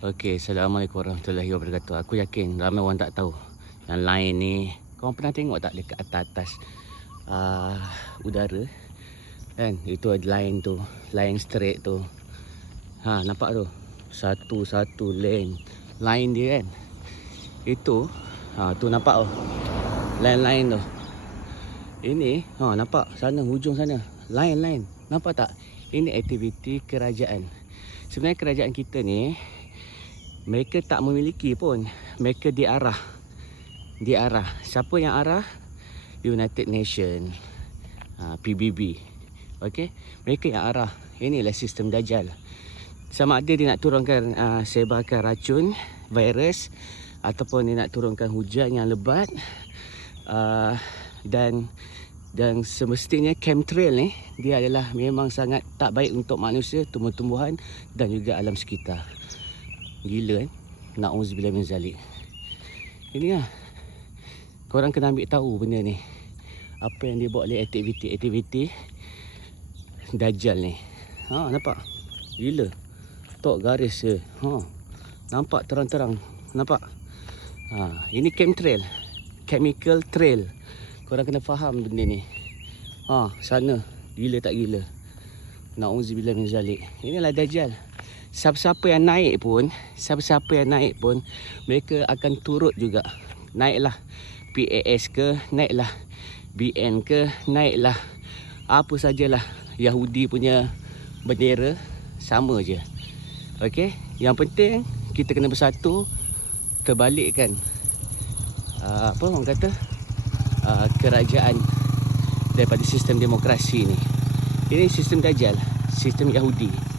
Okey, Assalamualaikum warahmatullahi wabarakatuh. Aku yakin ramai orang tak tahu yang lain ni. Korang pernah tengok tak dekat atas udara kan? Itu ada line tu, line straight tu. Ha, nampak tu? Satu-satu line dia kan. Itu tu nampak tu. Line tu. Ini nampak sana hujung sana. Line. Nampak tak? Ini aktiviti kerajaan. Sebenarnya kerajaan kita ni mereka tak memiliki pun. Mereka diarah. Siapa yang arah? United Nation, PBB. Okey, mereka yang arah. Inilah sistem Dajjal. Sama ada dia nak turunkan sebarkan racun, virus, ataupun dia nak turunkan hujan yang lebat. Dan semestinya chemtrail ni dia adalah memang sangat tak baik untuk manusia, tumbuh-tumbuhan dan juga alam sekitar. Gila kan? Na'udzubillah min zalik. Ini lah, korang kena ambil tahu benda ni. Apa yang dia buat oleh aktiviti Dajjal ni. Nampak? Gila. Tok garis je. Nampak terang-terang. Nampak? Ini chemtrail, chemical trail. Korang kena faham benda ni. Sana. Gila tak gila? Na'udzubillah min zalik. Inilah Dajjal. Siapa-siapa yang naik pun mereka akan turut juga. Naiklah PAS ke, naiklah BN ke, naiklah apa sajalah Yahudi punya bendera, sama je. Okey, yang penting kita kena bersatu, terbalikkan apa orang kata kerajaan daripada sistem demokrasi ni. Ini sistem Dajjal, sistem Yahudi.